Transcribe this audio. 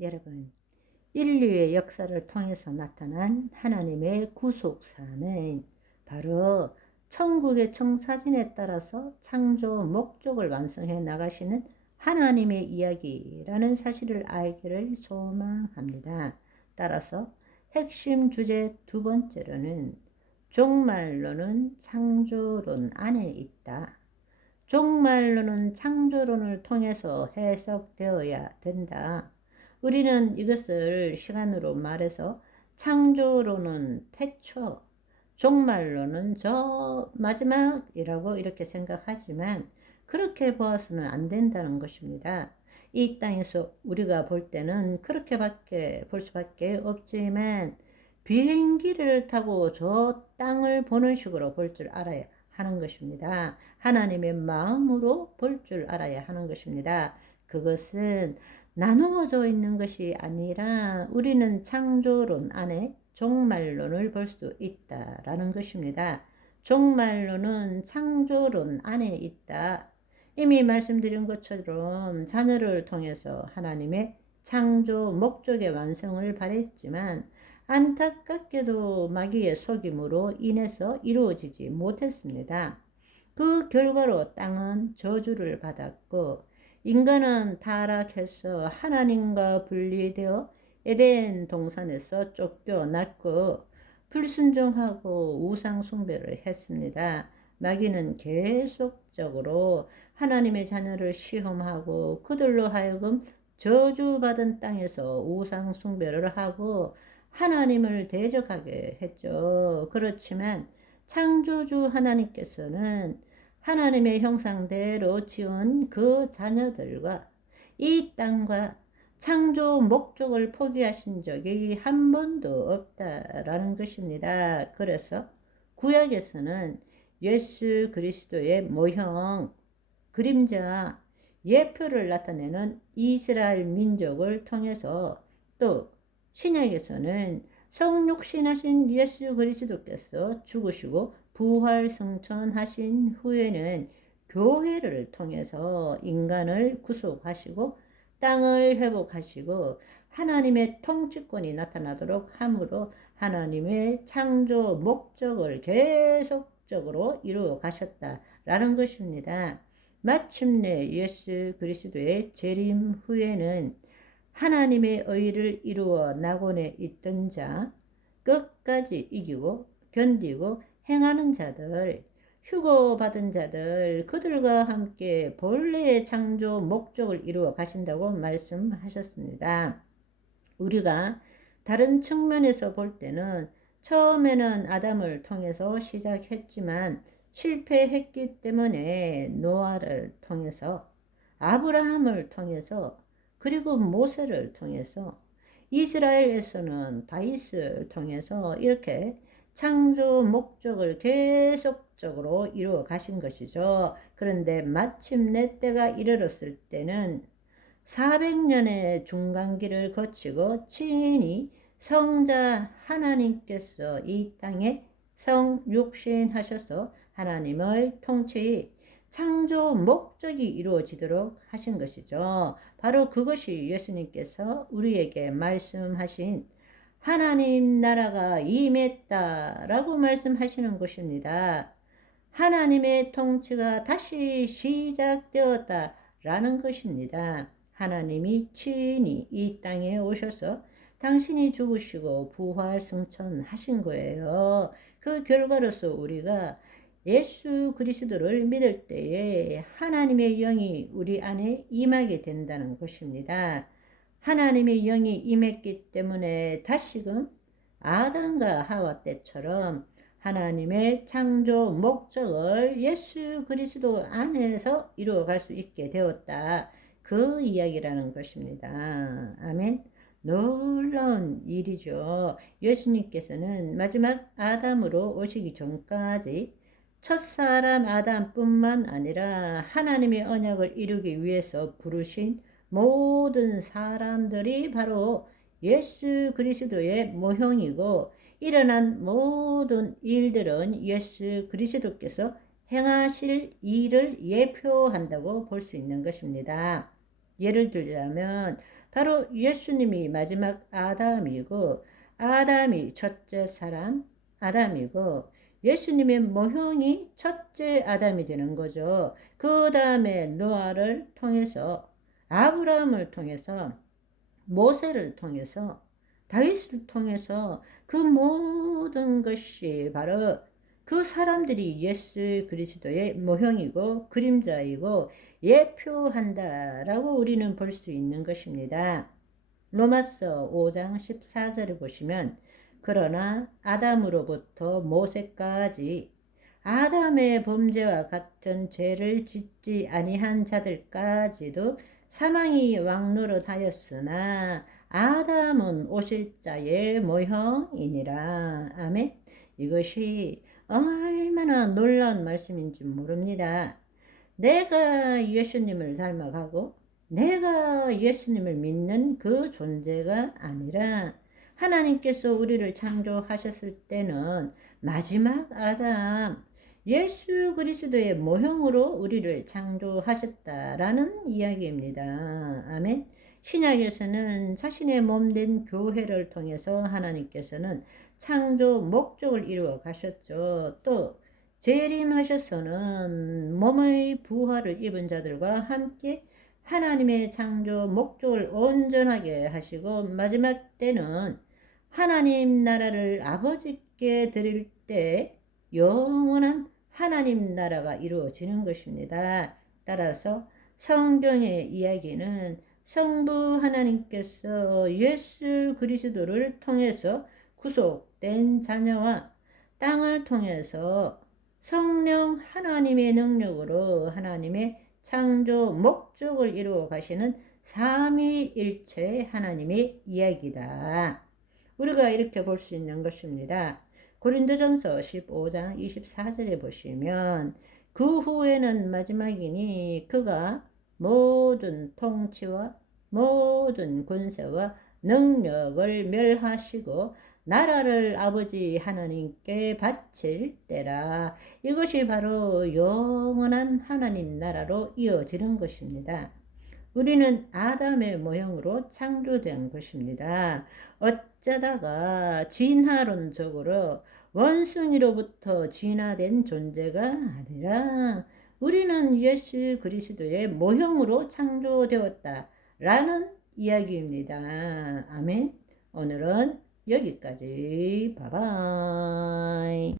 여러분, 인류의 역사를 통해서 나타난 하나님의 구속사는 바로 천국의 청사진에 따라서 창조 목적을 완성해 나가시는 하나님의 이야기라는 사실을 알기를 소망합니다. 따라서 핵심 주제 두 번째로는 종말론은 창조론 안에 있다. 종말론은 창조론을 통해서 해석되어야 된다. 우리는 이것을 시간으로 말해서 창조론은 태초, 종말론은 저 마지막이라고 이렇게 생각하지만 그렇게 보아서는 안 된다는 것입니다. 이 땅에서 우리가 볼 때는 그렇게밖에 볼 수밖에 없지만 비행기를 타고 저 땅을 보는 식으로 볼 줄 알아야 하는 것입니다. 하나님의 마음으로 볼 줄 알아야 하는 것입니다. 그것은 나누어져 있는 것이 아니라 우리는 창조론 안에 종말론을 볼 수 있다라는 것입니다. 종말론은 창조론 안에 있다. 이미 말씀드린 것처럼 자녀를 통해서 하나님의 창조 목적의 완성을 바랬지만 안타깝게도 마귀의 속임으로 인해서 이루어지지 못했습니다. 그 결과로 땅은 저주를 받았고 인간은 타락해서 하나님과 분리되어 에덴 동산에서 쫓겨났고 불순종하고 우상 숭배를 했습니다. 마귀는 계속적으로 하나님의 자녀를 시험하고 그들로 하여금 저주받은 땅에서 우상 숭배를 하고 하나님을 대적하게 했죠. 그렇지만 창조주 하나님께서는 하나님의 형상대로 지은 그 자녀들과 이 땅과 창조 목적을 포기하신 적이 한 번도 없다라는 것입니다. 그래서 구약에서는 예수 그리스도의 모형, 그림자, 예표를 나타내는 이스라엘 민족을 통해서 또 신약에서는 성육신하신 예수 그리스도께서 죽으시고 부활 승천하신 후에는 교회를 통해서 인간을 구속하시고 땅을 회복하시고 하나님의 통치권이 나타나도록 함으로 하나님의 창조 목적을 계속적으로 이루어 가셨다라는 것입니다. 마침내 예수 그리스도의 재림 후에는 하나님의 의를 이루어 낙원에 있던 자, 끝까지 이기고 견디고 행하는 자들, 휴거받은 자들, 그들과 함께 본래의 창조 목적을 이루어 가신다고 말씀하셨습니다. 우리가 다른 측면에서 볼 때는 처음에는 아담을 통해서 시작했지만 실패했기 때문에 노아를 통해서 아브라함을 통해서 그리고 모세를 통해서 이스라엘에서는 다윗을 통해서 이렇게 창조 목적을 계속적으로 이루어 가신 것이죠. 그런데 마침내 때가 이르렀을 때는 400년의 중간기를 거치고 친히 성자 하나님께서 이 땅에 성육신하셔서 하나님의 통치, 창조 목적이 이루어지도록 하신 것이죠. 바로 그것이 예수님께서 우리에게 말씀하신 하나님 나라가 임했다라고 말씀하시는 것입니다. 하나님의 통치가 다시 시작되었다라는 것입니다. 하나님이 친히 이 땅에 오셔서 당신이 죽으시고 부활 승천하신 거예요. 그 결과로서 우리가 예수 그리스도를 믿을 때에 하나님의 영이 우리 안에 임하게 된다는 것입니다. 하나님의 영이 임했기 때문에 다시금 아담과 하와 때처럼 하나님의 창조 목적을 예수 그리스도 안에서 이루어갈 수 있게 되었다. 그 이야기라는 것입니다. 아멘. 놀라운 일이죠. 예수님께서는 마지막 아담으로 오시기 전까지 첫사람 아담뿐만 아니라 하나님의 언약을 이루기 위해서 부르신 모든 사람들이 바로 예수 그리스도의 모형이고 일어난 모든 일들은 예수 그리스도께서 행하실 일을 예표한다고 볼 수 있는 것입니다. 예를 들자면 바로 예수님이 마지막 아담이고, 아담이 첫째 사람 아담이고, 예수님의 모형이 첫째 아담이 되는 거죠. 그 다음에 노아를 통해서, 아브라함을 통해서, 모세를 통해서, 다윗을 통해서 그 모든 것이 바로 그 사람들이 예수 그리스도의 모형이고 그림자이고 예표한다라고 우리는 볼 수 있는 것입니다. 로마서 5장 14절을 보시면 그러나 아담으로부터 모세까지 아담의 범죄와 같은 죄를 짓지 아니한 자들까지도 사망이 왕노릇하였으나 아담은 오실 자의 모형이니라. 아멘. 이것이 얼마나 놀라운 말씀인지 모릅니다. 내가 예수님을 닮아가고 내가 예수님을 믿는 그 존재가 아니라 하나님께서 우리를 창조하셨을 때는 마지막 아담 예수 그리스도의 모형으로 우리를 창조하셨다라는 이야기입니다. 아멘. 신약에서는 자신의 몸된 교회를 통해서 하나님께서는 창조 목적을 이루어 가셨죠. 또 재림하셔서는 몸의 부활을 입은 자들과 함께 하나님의 창조 목적을 온전하게 하시고 마지막 때는 하나님 나라를 아버지께 드릴 때 영원한 하나님 나라가 이루어지는 것입니다. 따라서 성경의 이야기는 성부 하나님께서 예수 그리스도를 통해서 구속된 자녀와 땅을 통해서 성령 하나님의 능력으로 하나님의 창조 목적을 이루어 가시는 삼위일체 하나님의 이야기다. 우리가 이렇게 볼 수 있는 것입니다. 고린도전서 15장 24절에 보시면 그 후에는 마지막이니 그가 모든 통치와 모든 권세와 능력을 멸하시고 나라를 아버지 하나님께 바칠 때라. 이것이 바로 영원한 하나님 나라로 이어지는 것입니다. 우리는 아담의 모형으로 창조된 것입니다. 어쩌다가 진화론적으로 원숭이로부터 진화된 존재가 아니라 우리는 예수 그리스도의 모형으로 창조되었다라는 이야기입니다. 아멘. 오늘은 여기까지. 바이바이.